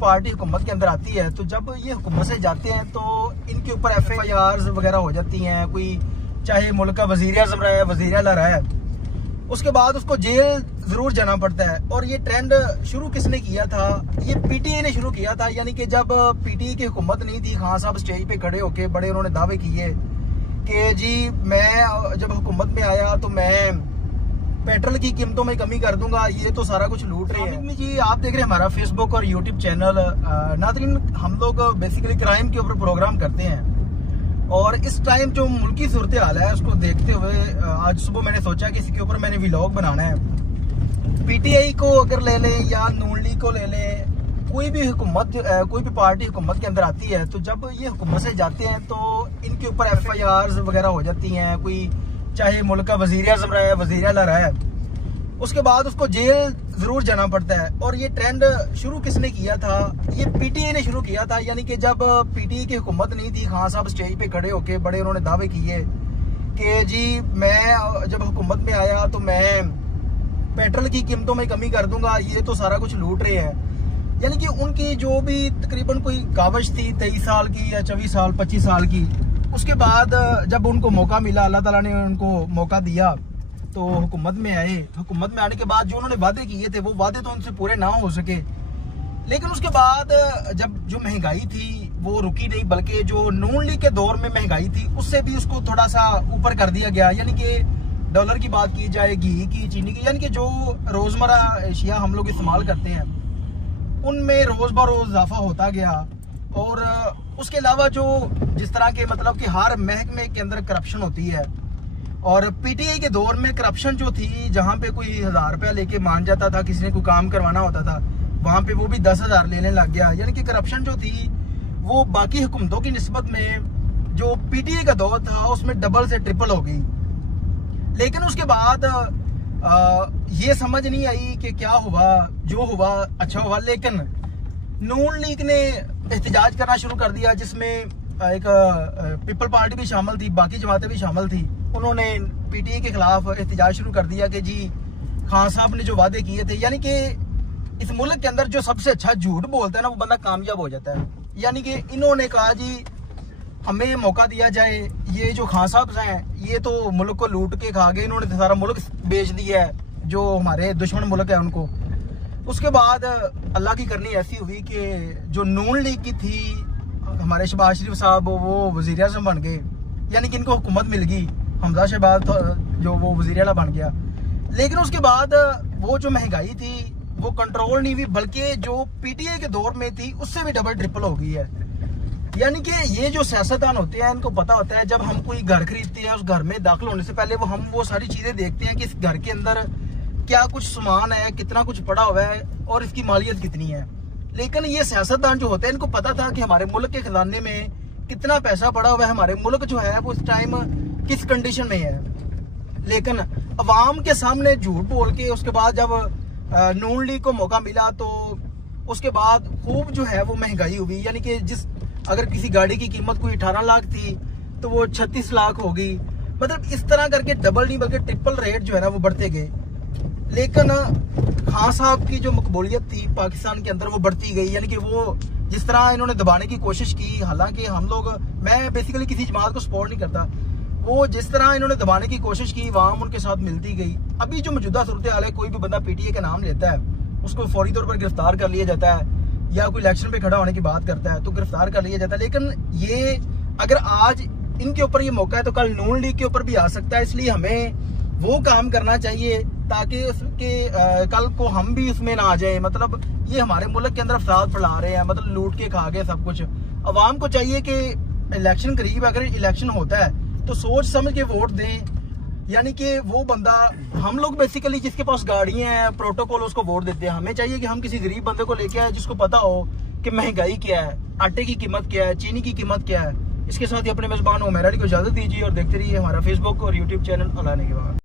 Party हुकूमत के अंदर आती है तो जब ये हुकूमत से जाते हैं तो इनके ऊपर FIRs वगैरह हो जाती हैं। कोई चाहे मुल्क का वजीर आज़म रहा है, वजीर आला रहा है, उसके बाद उसको जेल जरूर जाना पड़ता है। और ये ट्रेंड शुरू किसने किया था? ये PTI ने शुरू किया था। यानी कि जब PTI की हुकूमत नहीं थी, खान साहब स्टेज पे खड़े होके बड़े उन्होंने दावे किए कि जी मैं जब हुकूमत में आया तो मैं पेट्रोल की कीमतों में कमी कर दूंगा, ये तो सारा कुछ लूट रहे हैं। जी आप देख रहे हैं हमारा फेसबुक और यूट्यूब चैनल। नाज़रीन, हम लोग बेसिकली क्राइम के ऊपर प्रोग्राम करते हैं और इस टाइम जो मुल्की सूरत हाल है उसको देखते हुए आज सुबह मैंने सोचा कि इसके ऊपर मैंने व्लॉग बनाना है। PTI को अगर ले लें या नून लीग को ले लें, कोई भी हुकूमत कोई भी पार्टी हुकूमत के अंदर आती है तो जब ये हुकूमत से जाते हैं तो इनके ऊपर FIRs वगैरह हो जाती हैं। कोई चाहे मुल्क का वजीर आज़म रहा है, वजीर आला रहा है, उसके बाद उसको जेल जरूर जाना पड़ता है। और ये ट्रेंड शुरू किसने किया था? ये PTI ने शुरू किया था। यानी कि जब PTI की हुकूमत नहीं थी, खान साहब स्टेज पे खड़े होके बड़े उन्होंने दावे किए कि जी मैं जब हुकूमत में आया तो मैं पेट्रोल की कीमतों में कमी कर दूंगा, ये तो सारा कुछ लूट रहे हैं। यानी कि उनकी जो भी तकरीबन कोई कावश थी 23 साल की या 24 साल 25 साल की, उसके बाद जब उनको मौका मिला, अल्लाह ताला ने उनको मौका दिया तो हुकूमत में आए। हुकूमत में आने के बाद जो उन्होंने वादे किए थे वो वादे तो उनसे पूरे ना हो सके, लेकिन उसके बाद जब जो महंगाई थी वो रुकी नहीं, बल्कि जो नून लीग के दौर में महंगाई थी उससे भी उसको थोड़ा सा ऊपर कर दिया गया। यानी कि डॉलर की बात की जाए, घी की, चीनी की, यानी कि जो रोज़मर्रा अशिया हम लोग इस्तेमाल करते हैं उनमें रोज़ ब रोज़ इजाफा होता गया। और उसके अलावा जो जिस तरह के मतलब कि हर महकमे के अंदर करप्शन होती है, और PTI के दौर में करप्शन जो थी, जहाँ पे कोई 1000 रुपया लेके मान जाता था, किसी ने कोई काम करवाना होता था, वहाँ पे वो भी 10,000 लेने लग गया। यानी कि करप्शन जो थी वो बाकी हुकूमतों की निस्बत में जो PTI का दौर था उसमें डबल से ट्रिपल हो गई। लेकिन उसके बाद ये समझ नहीं आई कि क्या हुआ, जो हुआ अच्छा हुआ। लेकिन नून लीग ने एहतजाज करना शुरू कर दिया, जिसमें एक पीपल पार्टी भी शामिल थी, बाकी जमातें भी शामिल थी। उन्होंने PTI के खिलाफ एहतजाज शुरू कर दिया कि जी खान साहब ने जो वादे किए थे, यानी कि इस मुल्क के अंदर जो सबसे अच्छा झूठ बोलता है ना वो बंदा कामयाब हो जाता है। यानी कि इन्होंने कहा जी हमें मौका दिया जाए, ये जो खान साहब हैं ये तो मुल्क को लूट के खा गए, इन्होंने तो सारा मुल्क बेच दिया है, जो हमारे दुश्मन मुल्क है उनको। उसके बाद अल्लाह की करनी ऐसी हुई कि जो नून लीग की थी, हमारे शहबाज शरीफ साहब वो वजीर आज़म बन गए। यानी कि इनको हुकूमत मिल गई, हमजा शहबाज जो वो वजीर आला बन गया। लेकिन उसके बाद वो जो महंगाई थी वो कंट्रोल नहीं हुई, बल्कि जो PTI के दौर में थी उससे भी डबल ट्रिपल हो गई है। यानी कि ये जो सियासतदान होते हैं इनको पता होता है जब हम कोई घर खरीदते हैं, उस घर में दाखिल होने से पहले हम वो सारी चीज़ें देखते हैं कि इस घर के अंदर क्या कुछ सामान है, कितना कुछ पड़ा हुआ है और इसकी मालियत कितनी है। लेकिन ये सियासतदान जो होते हैं इनको पता था कि हमारे मुल्क के खजाने में कितना पैसा पड़ा हुआ है, हमारे मुल्क जो है वो इस टाइम किस कंडीशन में है। लेकिन अवाम के सामने झूठ बोल के उसके बाद जब नून लीग को मौका मिला तो उसके बाद खूब जो है वो महंगाई हुई। यानी कि अगर किसी गाड़ी की कीमत कोई 18 लाख थी तो वो 36 लाख हो गई। मतलब इस तरह करके डबल नहीं बल्कि ट्रिपल रेट जो है ना वो बढ़ते गए। लेकिन खान साहब की जो मकबूलियत थी पाकिस्तान के अंदर वो बढ़ती गई। यानी कि वो जिस तरह इन्होंने दबाने की कोशिश की, हालांकि मैं बेसिकली किसी जमात को सपोर्ट नहीं करता, वो जिस तरह इन्होंने दबाने की कोशिश की अवाम उनके साथ मिलती गई। अभी जो मौजूदा सूरत हाल है, कोई भी बंदा PTI का नाम लेता है उसको फौरी तौर पर गिरफ्तार कर लिया जाता है, या कोई इलेक्शन पे खड़ा होने की बात करता है तो गिरफ्तार कर लिया जाता है। लेकिन ये अगर आज इनके ऊपर ये मौका है तो कल नून लीग के ऊपर भी आ सकता है। इसलिए हमें वो काम करना चाहिए ताकि उसके कल को हम भी उसमें ना आ जाए। मतलब ये हमारे मुल्क के अंदर फसाद फैला रहे हैं, मतलब लूट के खा गए सब कुछ। अवाम को चाहिए कि इलेक्शन करीब, अगर इलेक्शन होता है तो सोच समझ के वोट दें। यानी कि वो बंदा, हम लोग बेसिकली जिसके पास गाड़ियां हैं, प्रोटोकॉल, उसको वोट देते हैं। हमें चाहिए कि हम किसी गरीब बंदे को लेके आए जिसको पता हो कि महंगाई क्या है, आटे की कीमत क्या है, चीनी की कीमत क्या है। इसके साथ ही अपने मेजबान उमैर अली को इजाजत दीजिए और देखते रहिए हमारा फेसबुक और यूट्यूब चैनल अल्लाह ने के बाद।